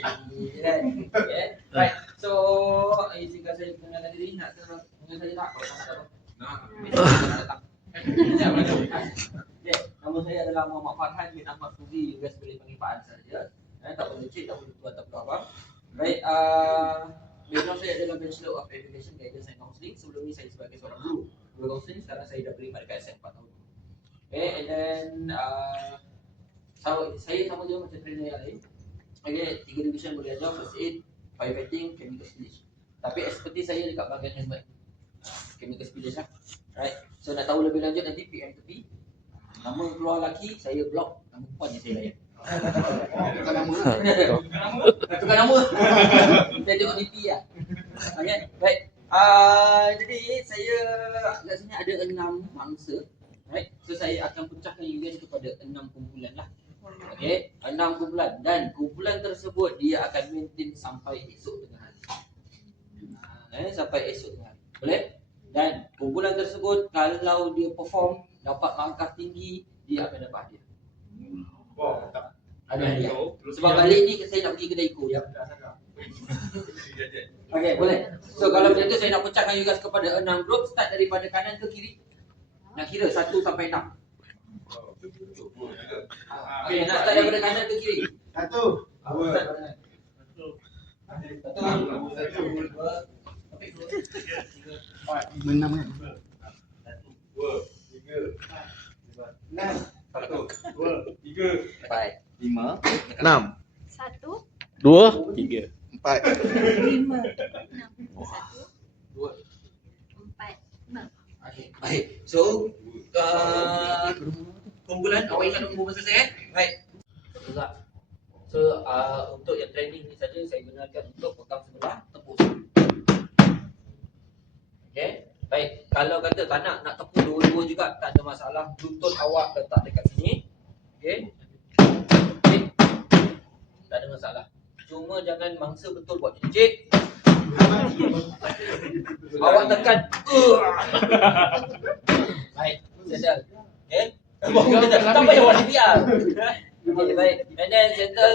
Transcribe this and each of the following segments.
Okay. Right. So, izinkan saya mengenalkan diri. Nak mengenal saya tak? Kalau tak apa. Nak. Okay. Nama saya adalah Muhammad Farhan bin Ahmad Fuzi. You guys boleh panggil Pak An saja. Tak perlu cik, tak perlu tuan, tak perlu abang. Baik. Background saya adalah Bachelor of Education Guidance and Counselling. Sebelum ni saya sebagai seorang guru counselling. Sekarang saya dah berkhidmat dekat SM 4 tahun. Okay. And then saya sama je macam trainer yang lain. Okay, 3 division boleh ajar, first aid, firefighting, chemical spillage. Tapi expertise saya dekat bahagian hazmat, chemical spillage lah. Right. So nak tahu lebih lanjut nanti PM tepi. Nama keluar lelaki saya block, nama perempuan je saya layan. Tukar nama. Tukar nama. Saya tengok DP lah. Okay, baik. Jadi saya kat sini ada 6 mangsa. Right. So saya akan pecahkan you guys kepada 6 kumpulan lah. Okey, 6 kumpulan dan kumpulan tersebut dia akan maintain sampai esok tengah hari. Sampai esok tengah hari. Boleh? Dan kumpulan tersebut kalau dia perform dapat markah tinggi, dia akan dapat hadiah. Ada hadiah. Sebab balik ni saya nak pergi kedai Iko ya. Okey, boleh. So kalau macam tu saya nak pecahkan you guys kepada 6 grup, start daripada kanan ke kiri. Nak kira 1 sampai 6. Okey, nak start daripada kanan ke kiri? 1. 2. 5. Baik. So, kumpulan awak ingat nombor masa saya? Baik. Enggak. So, untuk yang training ni saja saya gunakan untuk pegang sebelah, tepuk sebelah. Okey. Baik. Kalau kata tak nak tepuk dua-dua juga tak ada masalah. Lutut awak letak dekat sini. Okey. Okay. Tak ada masalah. Cuma jangan mangsa betul buat cik. Awak tekan. Baik. Settle. Okey. Tak payah awak biar. Okay, baik. And then settle.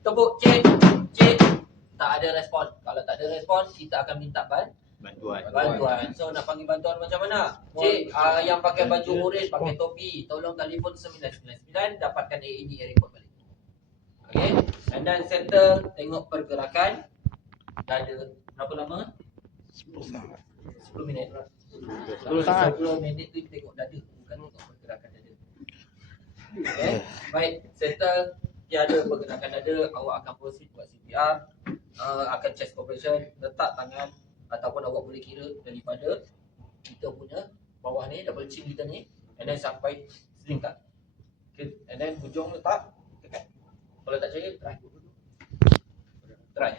Tepuk cik. Tak ada respon. Kalau tak ada respon, kita akan minta bantuan. So nak panggil bantuan macam mana? Cik, yang pakai baju orange, pakai topi, tolong telefon 999 dapatkan AED report balik. Okay. And then settle, tengok pergerakan dada. Berapa lama? 10 minit. 10 minit tu tengok dada, bukan tengok pergerakan dada. Okay. Baik, settle. Tiada pergerakan dada, awak akan proceed buat CPR, akan chest compression, letak tangan ataupun awak boleh kira daripada kita punya bawah ni, double chin kita ni, and then sampai sling cut. Okay. And then hujung letak, tekan. Kalau tak percaya, try.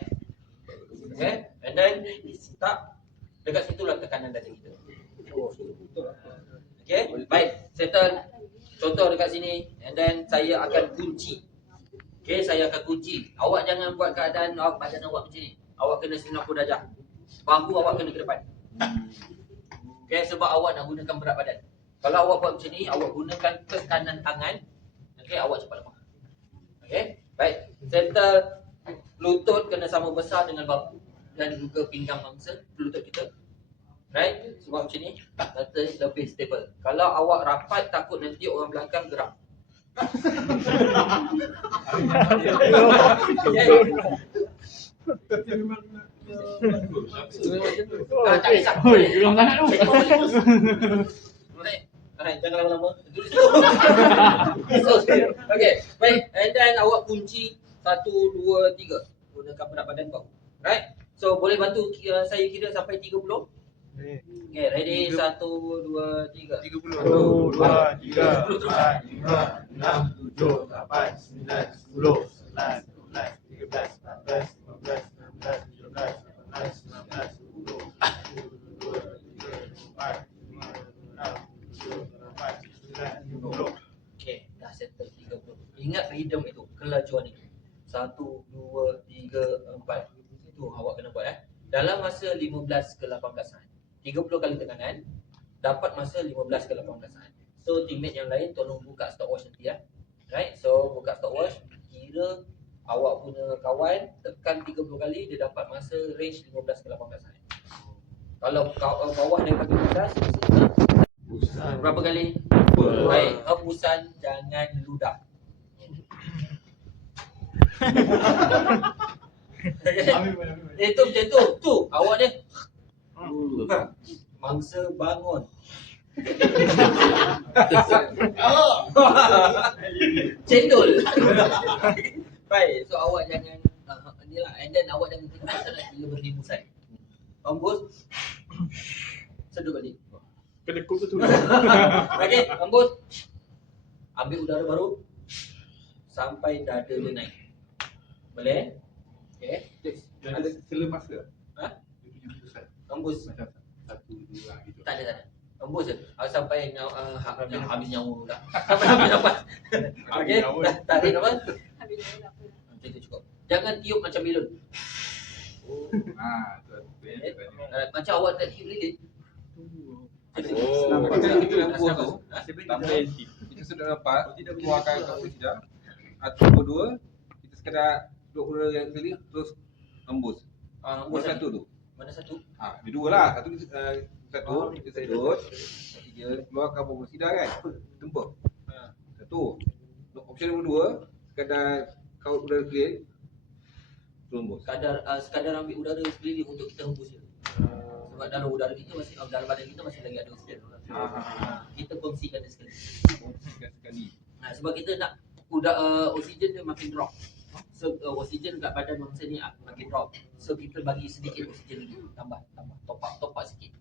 Okay. And then tak, dekat situlah tekanan dada kita. Okay, baik, settle. Contoh dekat sini, and then saya akan kunci. Okay, saya akan kunci. Awak jangan buat keadaan badan awak macam ni. Awak kena 90 darjah. Bahu awak kena ke depan. Okay, sebab awak nak gunakan berat badan. Kalau awak buat macam ni, awak gunakan tekanan tangan. Okay, awak cepat lemah. Okay, baik. Settle. Lutut kena sama besar dengan bahu dan juga pinggang mangsa lutut kita. Right? Sebab macam ni, kata lebih stable. Kalau awak rapat, takut nanti orang belakang gerak. Tak kisah. Geram sangat tu. Jangan lama-lama. Okay, baik. And then awak kunci 1, 2, 3. Gunakan berat badan kau. Right? So boleh bantu saya kira sampai 30? Okay, ready? 1, 2, 3. 1, 2, 3, 4, 5, 6, 7, 8, 9, 10, 11, 12, 13, 14, 15, 16, 17, 18, 19, 20. Okay, dah settle 30. Ingat rhythm itu, kelajuan itu. 1, 2, 3, 4. Itu awak kena buat dalam masa 15 ke 18 saat. 30 kali tekanan, dapat masa 15 ke 18 saat. So teammate yang lain tolong buka stopwatch nanti Right, so buka stopwatch, kira awak punya kawan tekan 30 kali, dia dapat masa range 15 ke 18 saat. Kalau bawah daripada 15, maksudnya berapa kali? Baik, hembusan jangan ludah. Itu macam tu. Tu awak dia. Mangsa bangun. Cendol. Baik, so awak jangan inilah, and then awak jangan kena pasal bila berhembusan. Hembus. Sedut balik. Kena kul betul. Okey, hembus. Ambil udara baru sampai dada dia naik. Boleh? Okey. Ada sela masa. Ha? Dia punya hembusan. Hembus. Macam 1, 2 gitu. Tak ada. Hembus je. Sampai habis nyawa dah. Sampai habis nafas. Okey. Dah tarik nafas. Macam tu cukup. Jangan tiup macam belon. Macam awak tak tiup lilin. Nampak kalau kita hembus tu, Sampai kita sedang nafas, keluarkan kapur tidak. Atau kedua, kita sekedar duduk udara yang sekali, terus hembus. Hembus Satu tu. Mana satu? Ada dua lah. Satu, kita sedut. Tiga, keluarkan kapur tidak kan? Tempur. Satu. Option nombor dua, sekadar kau udara clear, terus hembus. Sekadar ambil udara sekeliling untuk kita hembus je. Sebab dalam udara kita masih, dalam badan kita masih lagi ada oksigen. Kita kongsikan dia sekali. Sekali. Sebab kita nak oksigen dia makin drop. So oksigen kat badan mangsa ni makin drop. So kita bagi sedikit oksigen lagi, tambah top up sikit.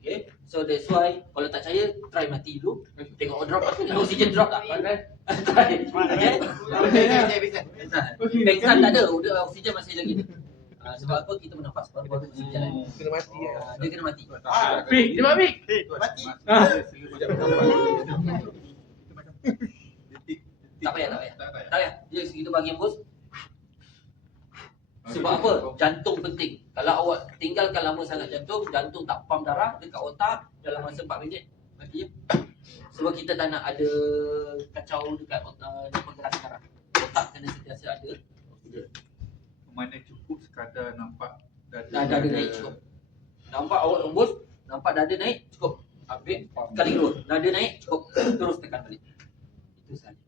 Okay, so that's why kalau tak percaya try mati dulu, tengok drop apa, oksigen drop tak? Try. Okay. Pengsan tak ada, oksigen masih lagi. Sebab apa kita bernafas baru masih jalan. kena mati. Dia kena mati. Pik, dia mati. Mati. Tak payah. Dia kita bagi hembus. Sebab apa? Jantung penting. Kalau awak tinggalkan lama sangat jantung tak pump darah dekat otak dalam masa 4 minit, mati je. Sebab kita tak nak ada kacau dekat pergerakan darah. Otak kena sentiasa ada. Mana cukup sekadar nampak Dada naik cukup. Nampak awak hembus, nampak dada naik cukup. Ambil kali kedua, dada naik cukup. Terus tekan balik. Itu sahaja.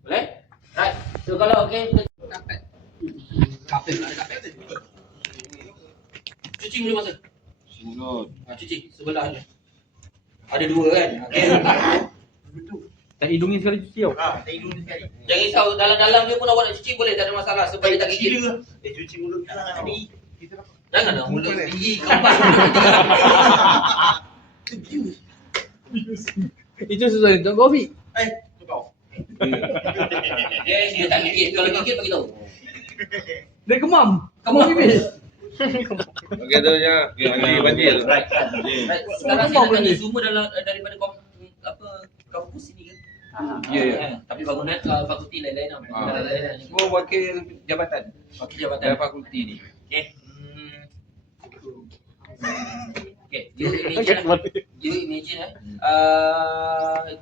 Boleh? Right. So kalau okey, kapet. Cuci mulut masa. Mulut. Cuci sebelah je. Ada dua kan? Okey. Tak hidungnya sekali cuci tau. Tak hidung dia sekali. Jangan risau, dalam-dalam dia pun awak nak cuci boleh, tak ada masalah sebab dia tak gigit. Dia cuci mulut tadi. Janganlah mulut gigi kempas. Itu sesuai dengan COVID. Tu kau. Dia tak gigit, kalau gigit bagi tahu. Dia kemam. Kamu habis. Okey tu je. Banjir. Right. Sekarang saya nak tanya semua daripada kampus ini ke? Ya. Tapi bangunan fakulti lain-lain lah. Semua wakil jabatan. Wakil jabatan. Dalam fakulti ni. Okey. Okey, you imagine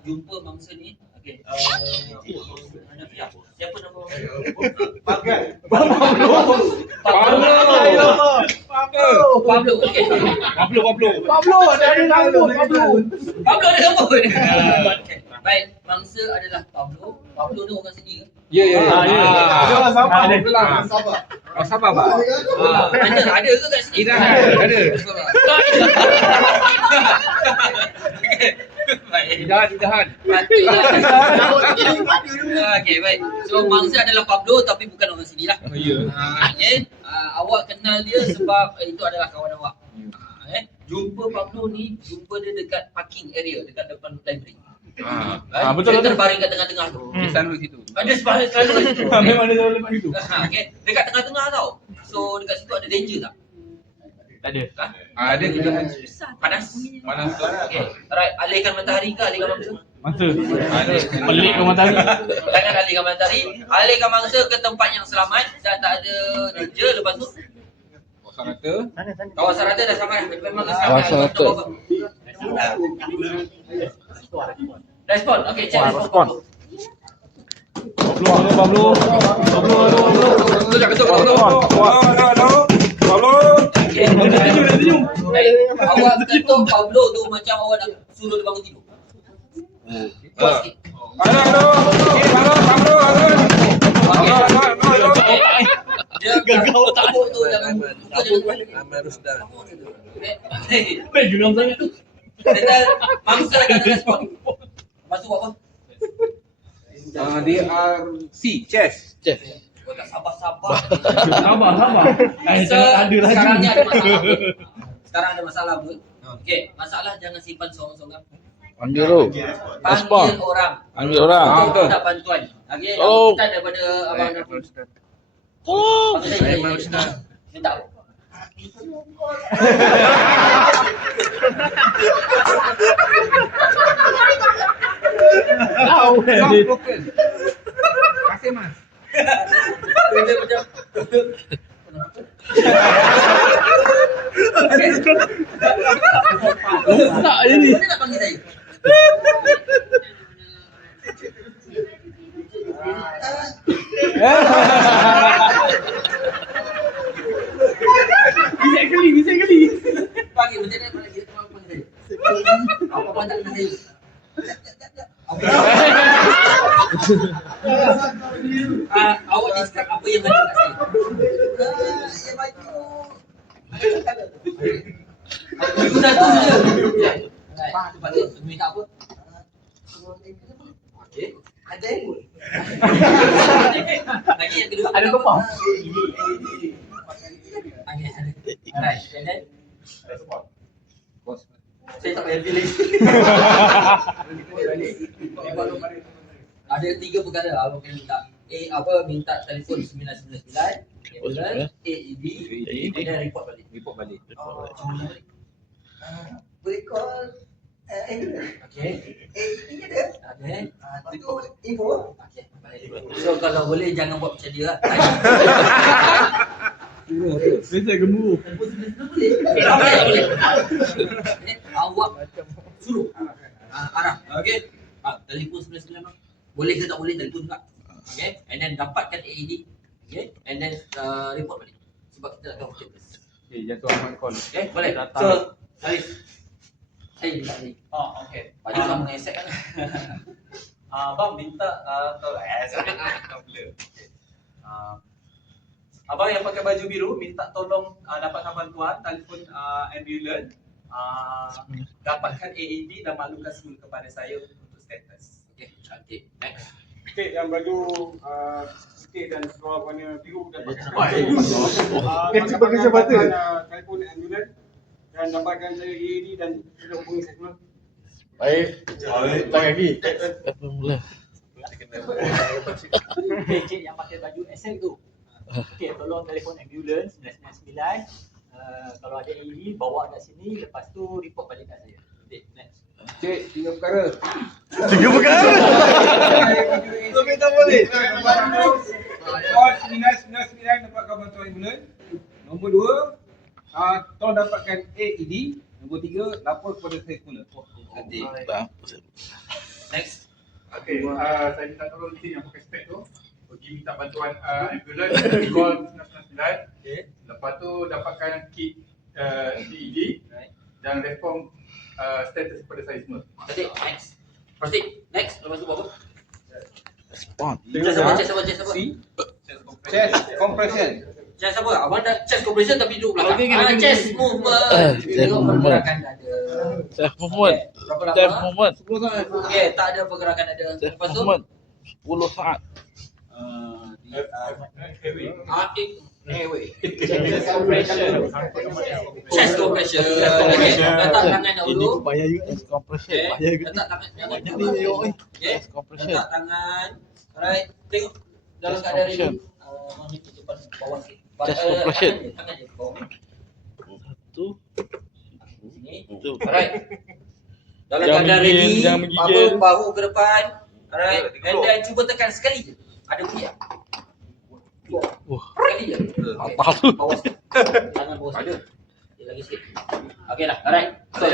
jumpa mangsa ni. Okey. Siapa nama? Pablo. Okey. Pablo ada rambut Pablo. Pablo ada rambut. Okey. Baik, mangsa adalah Pablo. Pablo ni orang sini ke? Ya. Jangan sabar. Sabar. Sabar pak. Ada ke kat sini? Ada. Baik. Idahan. Okey, baik. So mangsa adalah Pablo tapi bukan orang sini lah. Ya. Okey. Awak kenal dia sebab itu adalah kawan awak. Jumpa Pablo ni, jumpa dia dekat parking area dekat depan library. Betul, Dia terbaring kat tengah-tengah tu. Dia selalu situ. Ada selalu kat situ. Memang dia selalu lepas itu. Okey, dekat tengah-tengah tau. So dekat situ ada danger tak? Tak ada. Ada kita Panas? mana sekarang. Okey. Alright, alihkan matahari ke alihkan mangsa? Masa pelik ke matahari. Jangan alihkan matahari. Alihkan mangsa ke tempat yang selamat dan tak ada danger. Lepas tu Kawasan rata. kawasan rata dah selamat. Memang dah selamat. Kawasan rata. Respon. Okey, check respon. Respon. Pablo. Okay. Awak ketuk Pablo tu macam awak nak suruh dia bangun tidur. Kuat sikit. Dia gagal takut tu jangan Rusdan. Geram sangat tu. Dia mangsa tak ada respon. Masuk apa? DRC, chess. Kau tak sabar-sabar. Sabar. Jangan ada lagi. Sekarang ni ada masalah apa? Sekarang ada masalah apa? Okey, masalah jangan simpan seorang-seorang. Panggil tu. Panggil orang. Panggil orang. Kita nak bantuan. Okey, Oh. kita daripada abang Nafi. Oh. Panggil saya. Minta apa? Soft spoken. Kasih mas. Dia macam Tak je ni. mana nak panggil saya? Bisik kali. Panggil macam mana panggil saya? Apa banyak dengan saya? Awak describe apa yang ada kat saya? Yang baju satu je. Right, tu panggil. Minta apa? Okey. Ada pun. Lagi yang kedua. Ada apa? Panggil. Alright, and then Bos. saya tak payah pilih. Ada 3 perkara abang kena minta. Minta telefon 999, ambulans, AED, dan report balik. Report balik. Boleh call ambulans. Okey. Ini ada. Okey. Lepas tu info. Okey, balik. So kalau boleh jangan buat macam dia lah. Biasa gemuruh. Telefon 999 boleh. Boleh. Awak suruh arah. Okey. Telefon 999 boleh ke tak boleh telefon juga. Okay, and then dapatkan AED. Okay, and then report balik. Sebab kita nak tahu status. Jangan tuan call. Okay, boleh. So, Arif. Saya minta ni. Oh, okey. Padu kamu mengesek kan? Abang minta abang yang pakai baju biru minta tolong dapatkan bantuan telefon ambulans, dapatkan AED dan maklumkan semula kepada saya untuk status. Okay, cantik. Next. Okey, yang baju putih dan seluar warna biru dapatkan telefon ambulans dan dapatkan saya AED dan sudah hubungi saya semula. Baik. Tak lagi. Okey, cik yang pakai baju SL tu. Okey, tolong telefon ambulans 999. Kalau ada AED bawa kat sini, lepas tu report balik kat saya. Okay, next. Cik, 3 perkara. 3 perkara. Tapi tak boleh. Call 999 dapatkan bantuan ambulans. Nombor 2, tolong dapatkan AED. Nombor 3, lapor kepada saya semula. Cantik. Next. Okey, saya minta tolong cik yang pakai spek tu pergi minta bantuan ambulans, call 999. Okay. Lepas tu dapatkan kit DED dan respon status kepada saya semua. Cantik. Next. Proceed. Next. Lepas tu buat apa? Respon. Chest apa? Chest compression. Chest apa? Abang dah chest compression tapi duduk belakang. Okey, Chest movement. Chest Tengok movement. pergerakan dada. Self movement. Berapa lama? Self movement. Okey, tak ada pergerakan dada. Self Lepas tu movement. 10 saat. airway. Chest compression. Chest compression. Okey, letak tangan Ini dulu. bayar US compression. Okey, Bayar US. letak tangan. Banyak ni yo. Okey, Chest compression. letak tangan. Alright, tengok dalam keadaan compression. ready. Mari ke depan bawah sikit. Chest compression. Tangan je bawah. Tu. Sini. Tu. Alright. Dalam Jangan keadaan menggigil, ready, jangan menggigil. bahu ke depan. Alright, and then cuba tekan sekali je. Ada bunyi tak? Wah. Sekali je. Apa tu? Bawah sikit. Tangan bawah sikit. Okay, lagi sikit. Okay lah, alright. So,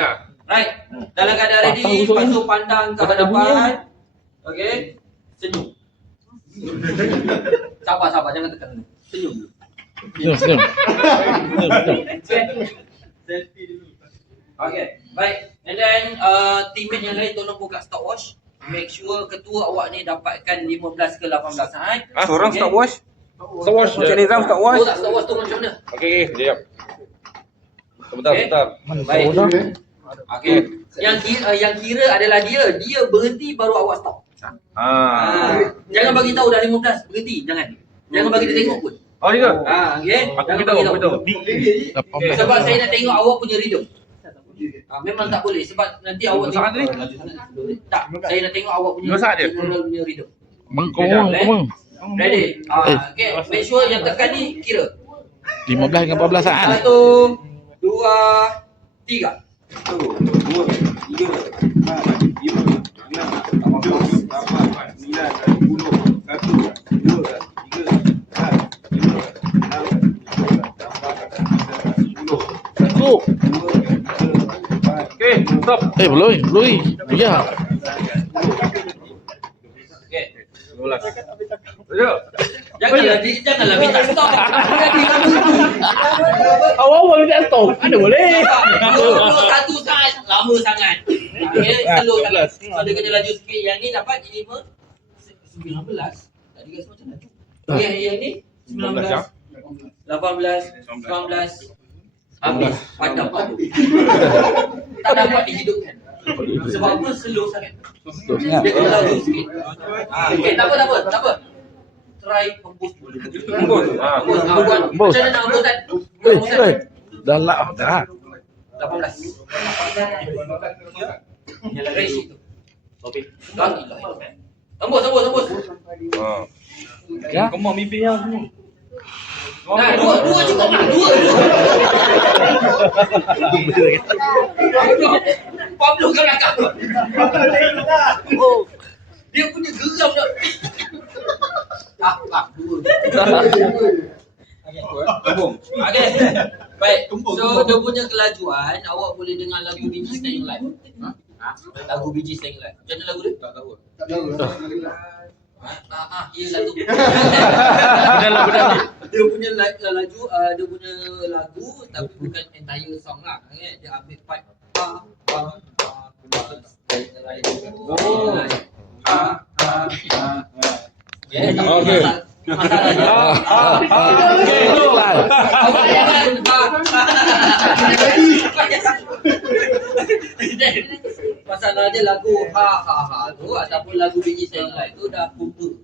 right. Dalam keadaan ready, Patah lepas tu pandang ke Tak ada bunyi hadapan. Okay. Senyum. Sabar, jangan tekan dulu. Senyum dulu. Senyum, senyum. Selfie dulu. Okay, baik. And then teammate yang lain tolong buka stopwatch. Make sure ketua awak ni dapatkan 15 ke 18 saat. Seorang Okay. stopwatch. Stopwatch. Cik Nizam Tahu stopwatch. tak stopwatch tu macam mana? Okey, sekejap. Sebentar, Okey. sebentar. Baik. Okay. Yang kira adalah dia berhenti baru awak stop. Jangan bagi tahu dah 15, berhenti, jangan. Jangan bagi dia tengok pun. Oh, ya. Okey. Aku Jangan beritahu, bagi aku tahu. beritahu. Sebab saya nak tengok awak punya rhythm. Memang tak boleh sebab nanti awak Berapa saat tengok. Tak, saya nak tengok awak punya Berapa saat dia? general punya rhythm. Komang. Ready? Okay, make sure yang tekan ni kira. 15 dengan 14 saat. 1, 2, 3. 1, 2, 3, 4, 5, 6, 7, 8, 9, 10, 1, 2, 3, 4, 5, 6, 7, 8, 9, 10, 1, 2, 3, 4, Okey, stop. Belum. Ya. Okay. 12. Janganlah minta stop. Jadi kamu Awal minta stop. Mana boleh? 21 saat lama sangat. Okay, slow sangat. So dia kena laju sikit. Yang ni dapat 19. Tadi guys macam laju. Yang ni 19, 18, 19. Habis. Padam padu. Tak dapat dihidupkan. Sebab apa? Slow sangat. Dia kena laju sikit. Okay, tak apa. Try hembus dulu. Hembus. Buat Hembus. macam mana nak hembus kan? Dah lah. Dah. 18. Race itu. Lagi lah. Hembus. Ya. Kau mau mimpi yang semua. Nah, dua cukup lah. Dua. Pablo kau nak kau. Dia punya geram tak. Dua. Okay. Baik. So dia punya kelajuan awak boleh dengar lagu Bee Staying Alive. Lagu Bee Staying Alive. Macam mana lagu dia? Tak tahu. Ya lagu. Dia punya lagu tapi bukan entire song lah. Dia ambil part Okey. Masalahnya awak jangan masalahnya lagu ha tu ataupun lagu Bee Staying Alive tu dah kumpu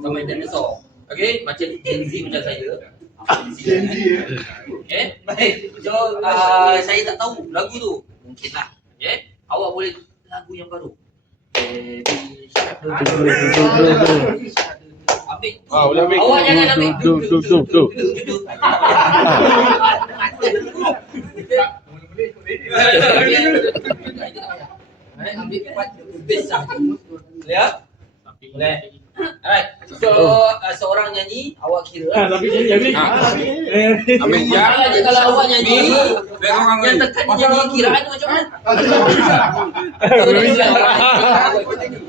sampai dinosaur. Okey, macam Gen Z macam saya. Gen Z okey, baik. So saya tak tahu lagu tu. Mungkinlah. Okey, awak boleh lagu yang baru. Baby Shark. Ambil. Boleh ambil. Awak jangan ambil. Du. Ambil part besar. Ya? Boleh. Alright. So seorang nyanyi, awak kira. Ambil ya. Masalahnya kalau awak nyanyi, yang tekan dia nyanyi kiraan macam mana? So dia silap awak nyanyi.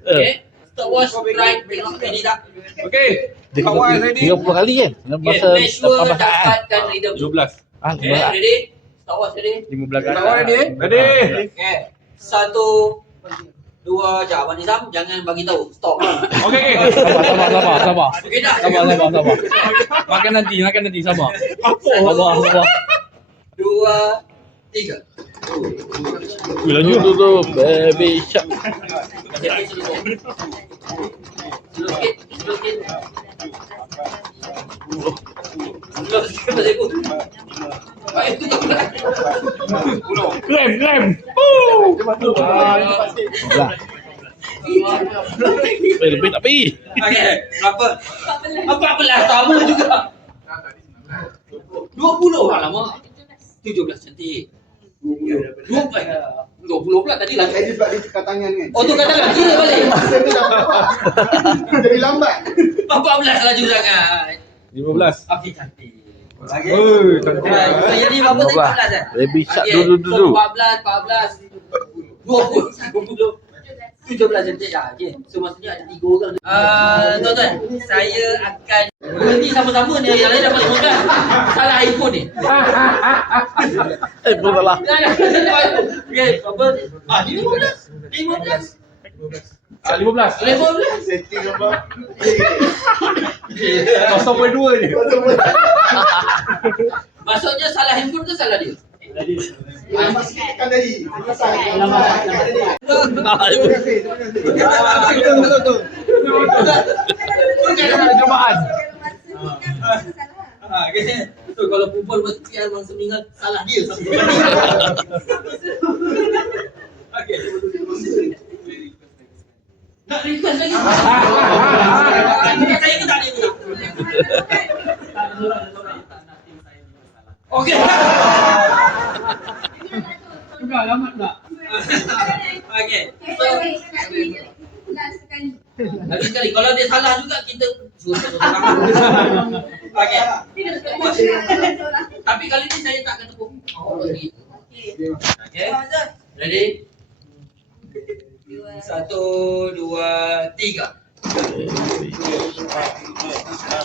Okay. Stopwatch right tengok ini dah. Okey. Awal ready. 30 kali kan? Okay, make sure dapatkan rhythm. 12. Okay, ready? Stopwatch ready? 15 kali. Awal ready? Ready. Okay. 1, 2, jap Abang Nizam jangan bagi tahu. Stop. Okey. Sabar. Okey dah. Sabar. Makan nanti, sabar. Sabar. 2, 3. Laju tu. Baby Shark. Slow sikit. Pasal aku. Baik tu tak boleh. Klem. Lebih tak pergi. Okey, berapa? 14 sama juga. 20 alamak. 17 cantik. 20 pula tadi lah. Saya sebab dia tekan tangan kan. Oh tu kata lah kira balik. Jadi lambat. 14 laju sangat. 15. Okey cantik. Okey. Cantik. Saya ni berapa tadi 14 eh? Baby Shark Okey, du. so 14, 20. 17 detik dah. Okey. So maksudnya ada 3 orang. Tuan-tuan, saya akan berhenti sama-sama ni, yang lain dapat 15. Salah iPhone ni. Betul lah. Okey, apa? 15. 15. 15. Setting apa? 0.2 je. Maksudnya salah handphone ke salah dia? Yang masukkan tadi. Cobaan. So kalau perempuan mesti memang semingat salah dia. Okey. Nak request lagi? Saya ni tak ada juga. Okey. Juga alamat tak? Okey. So lagi sekali kalau dia salah juga kita suruh orang. Okey. Tapi kali ni saya tak akan tepuk. Okey. Ready? 1, 2, 3.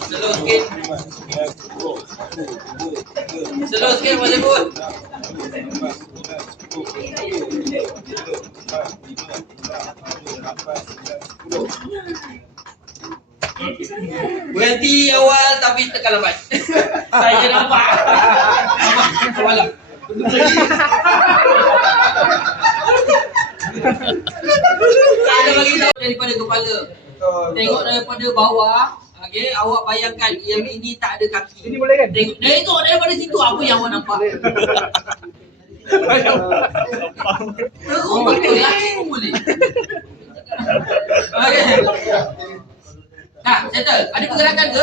Slow sikit. Slow sikit Mas Ipul. Berhenti awal tapi tekan lambat. Saya nampak. Awal. Saya dah bagi tahu daripada kepala. Tengok daripada bawah. Okey, awak bayangkan yang ini tak ada kaki. Ini boleh kan? Tengok daripada situ apa yang awak nampak. Teruk betul laki pun boleh. Okey. Nah, settle. Ada pergerakan ke?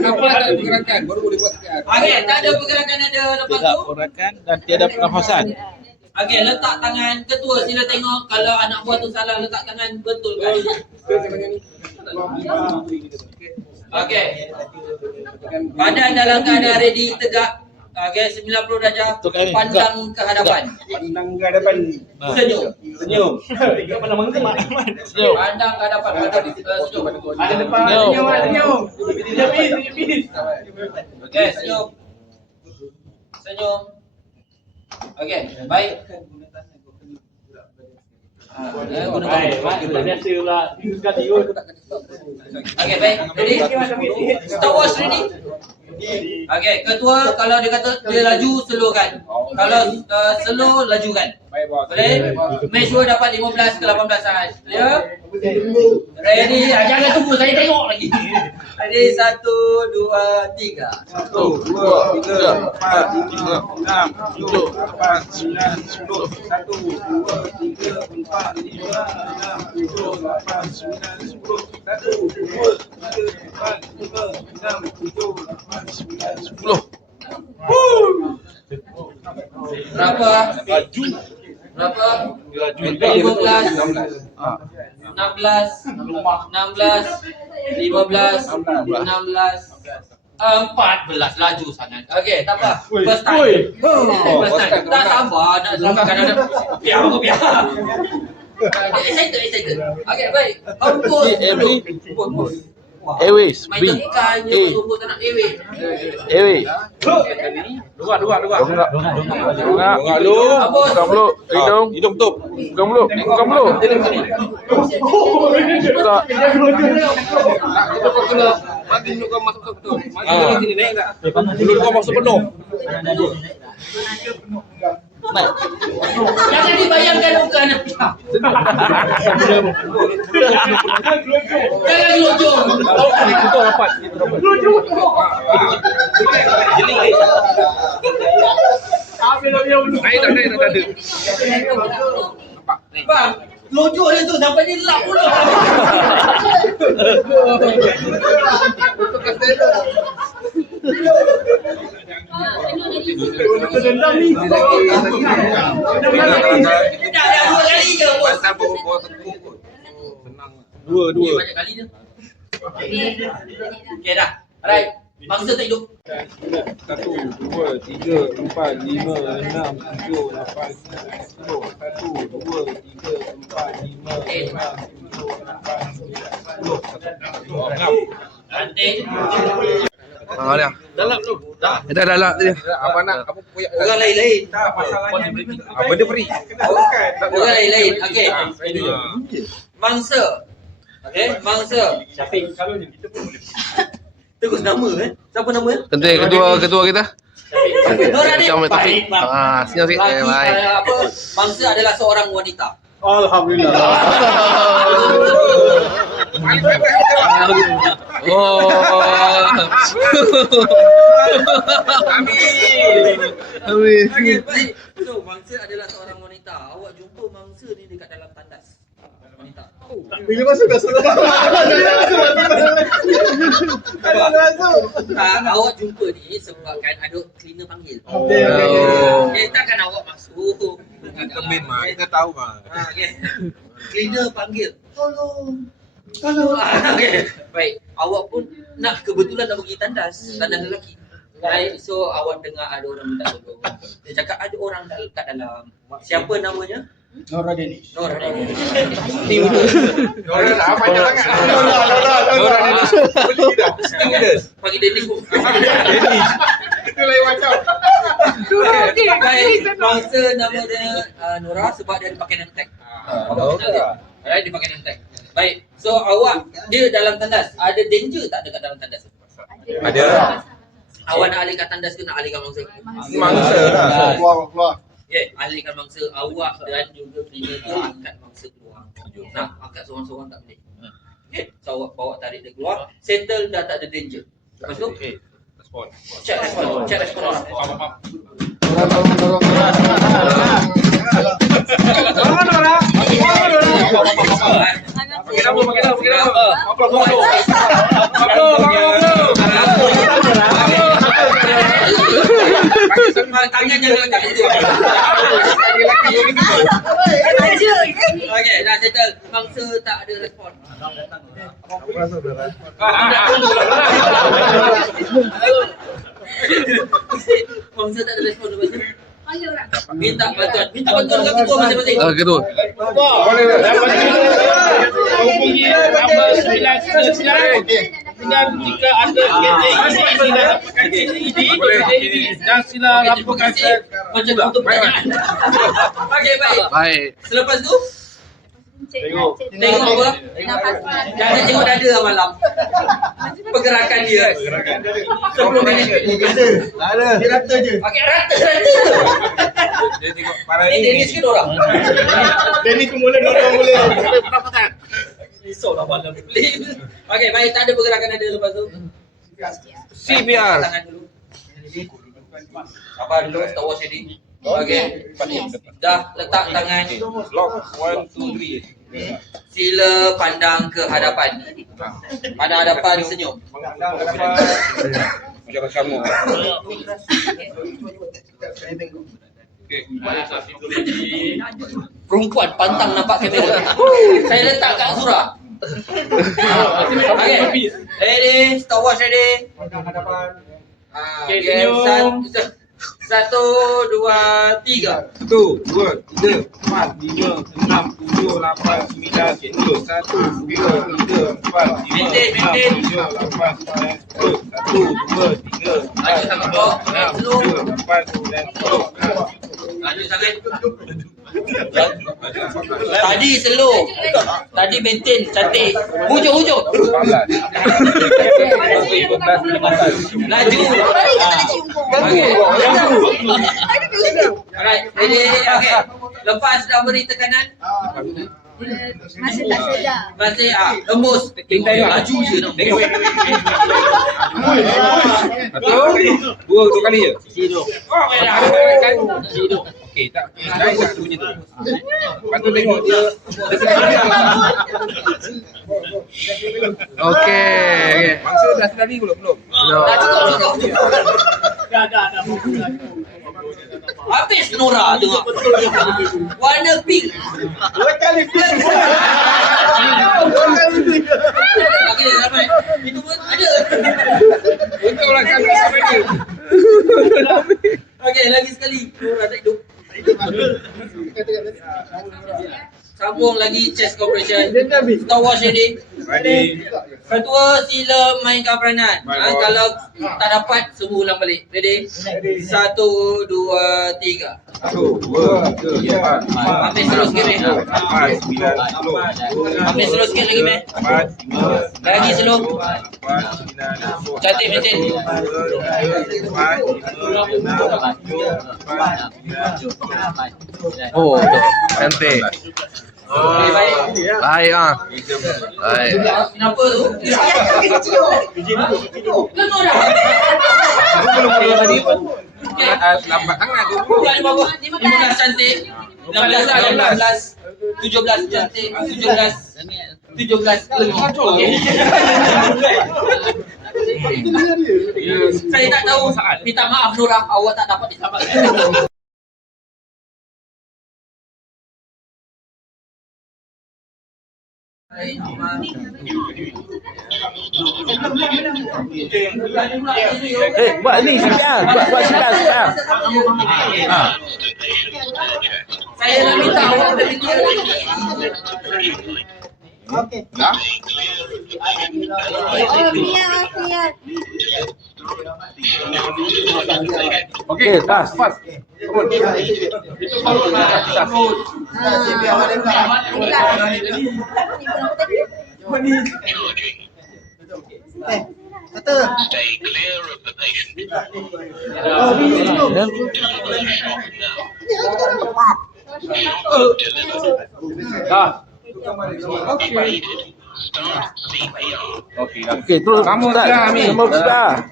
Kapal tak ada pergerakan, baru boleh buat sekian. Okey, tak ada pergerakan ada lepas Tidak tu. pergerakan dan tiada pernafasan. Okey, letak tangan ketua sila tengok kalau anak buah tu salah letak tangan betul kan? Okey. Badan dalam keadaan ready tegak. Okey, 90 darjah. Pandang ke hadapan. Pandang ke hadapan. Senyum. Senyum. Senyum. Pandang ke hadapan. Senyum. Ada depan. Senyum. Senyum. Senyum. Okey, senyum. Senyum. Okey, baik. Biasa pula. Sekali kot. Okey, baik. Ready? Stopwatch ready? Okey, ketua kalau dia kata dia laju, slowkan. Kalau slow, lajukan. Baik bos. Boleh? Make sure dapat 15 ke 18 saat. Clear? Ready? Jangan tunggu, saya tengok lagi. Ready? 1, 2, 3. 1, 2, 3, 4, 5, 6, 7, 8, 9, 10. 1, 2, 3, 4, 5, 6, 7, 8, 9, 10. 1, 2, 3, 4, 5, 6, 7, 8, 9, 10. Berapa? Berapa? 15, 16, 14 laju sangat. Okey, tak apa. First time. First time. Tak sabar nak selamatkan ada. Biar. Excited. Okey, baik. Hembus. Airways. Main B. tekan je A. hembus tak nak airway. Airways. Dua. Dongak lu. Hembus. Buka mulut. Hidung. Hidung tutup. Buka mulut. Buka mulut. Buka. Mati mulut kau masuk betul. Mati mulut sini naik tak? Mulut kau masuk penuh. Naik. Jangan dibayangkan muka anak. Jangan gelojong. Kita rapat. Naik tak ada. Bang, lojok dia tu sampai dia lap pula. Dah 2 kali je bos. Pasal bawa tepuk pun. Senang. Dua. Banyak kali dia. Okey dah. Alright. Mangsa tak hidup. 1, 2, 3, 4, 5, 6, 7, 8, 9, 10. 1, 2, 3, 4, 5, 6, 7, 8, 9, 10. Cantik. Dah. Dalam tu. Dah dalam dia. Apa nak? Apa koyak? Orang lain-lain. Tak, masalahnya ni Benda free. Orang lain-lain. Okey. Mangsa. Okey, mangsa. Syafiq. kalau ni kita pun boleh. Terus nama Siapa nama? Ketua kita. Nora ni. Syamil Taufik. Senyum sikit. Lagi Baik. apa? Mangsa adalah seorang wanita. Alhamdulillah. Oh. Amin. Okey, baik. So, mangsa adalah seorang wanita. Awak jumpa mangsa ni dekat dalam tandas. Wanita. Bila masuk dah salah. Awak jumpa ni sebabkan ada cleaner panggil. Okey. Takkan awak masuk. Kita main mah, kita tahu mah. Okay. Cleaner panggil. Tolong. Okay. Baik. Awak pun nak kebetulan nak pergi tandas lelaki. Baik. So awak dengar ada orang minta tolong. Dia cakap ada orang kat dalam. Siapa namanya? Nora Denish. Nora. Nora dah panjang sangat. Nora Denish. Boleh dah. Panggil Dennis pun. Itu lain macam. Baik. Mangsa nama dia Nora sebab dia ada pakaian tag. Alright, dia pakaian tag. Baik. So awak dia dalam tandas. Ada danger tak dekat dalam tandas? Ada. Awak nak alihkan tandas ke nak alihkan mangsa? Mangsa lah. Keluar. Okay, alihkan mangsa. Awak dan juga cleaner tu angkat mangsa keluar. Nak angkat seorang-seorang tak boleh. Okay, so awak bawa tarik dia keluar. Settle dah tak ada danger. Lepas tu, Respon. check respon. Check respon. Tangan jangan kat situ. Okey, dah settle. Mangsa tak ada respon. Mangsa tak ada respon lepas tu. Minta bantuan. Minta bantuan dekat ketua masing-masing. Ketua. Hubungi nombor 999 dan jika anda sila dapatkan CD dan sila laporkan Macam untuk pertanyaan. Okey, baik. Baik. Selepas tu, tengok apa? Jangan tengok dada lah malam. Pergerakan dia. 10 minit. Ada. Dia rata je. Okey, rata. Dia tengok para Ni Dennis ke orang? Dennis tu boleh boleh. Risau lah malam. Okey, baik. Tak ada pergerakan dada lepas tu. CPR. Tangan dulu. Apa dulu? Start watch ready. Okey. Dah letak tangan. Lock 1, 2, 3. Sila pandang ke hadapan. Pandang hadapan, senyum. Jangan sama. Perempuan pantang nampak kamera. Saya letak kat surah. Okey. Ready, start watch ready. Okey, senyum. 1, 2, 3. 1, 2, 3, 4, 5, 6, 7, 8, 9, 10. 1, 2, 3, 4, 5, 6, 7, 8, 9, 10. 1, 2, 3, 4, 5, 6, 7, 8, 9, 10. Laju sangat. Tadi slow. Tadi maintain cantik. Hujung. Laju. Okey. Alright, ready. Okey. Lepas dah beri tekanan, Masih tak sedar. masih lembus. Laju je nak. Dua kali je. Hidup. Okey, tak. Lain tak bunyi tu. Lepas tu tengok dia. Okey. Mangsa dah sedari belum? Dah cukup. Dah. Habis Nora tengok. Warna pink. Okey, sampai. Itu pun ada. Untuk lah kata sampai ni. Okey, lagi sekali. Orang tak hidup. Sambung lagi chess cooperation. Stop watch ready. Ready. Ketua sila mainkan peranan. Baik, bos. Kalau tak dapat semua ulang balik. Ready? 1, 2, 3. 1, 2, 3, 4. Ambil slow sikit meh. 8, 9, 10. Ambil slow sikit lagi meh. 4, 5, Lagi slow. 8, 9, 10. Cantik maintain. 4, 5, 6, 7, 8, 9, 10. Oh, betul. Cantik. Okey, baik. Baik ah. Baik. Kenapa tu? Kenapa dah? Lambat sangat tu. Bukan 15 cantik. 16, 17 cantik. 17 okey. Saya tak tahu. Minta maaf Nora, awak tak dapat diselamatkan. Buat ni CPR. Buat CPR. Saya nak minta awak berfikir. Oh, biar. Okey, pas. Itu baru nak sambut. Okey, terus. Kamu dah, Ami. Sambung sudah.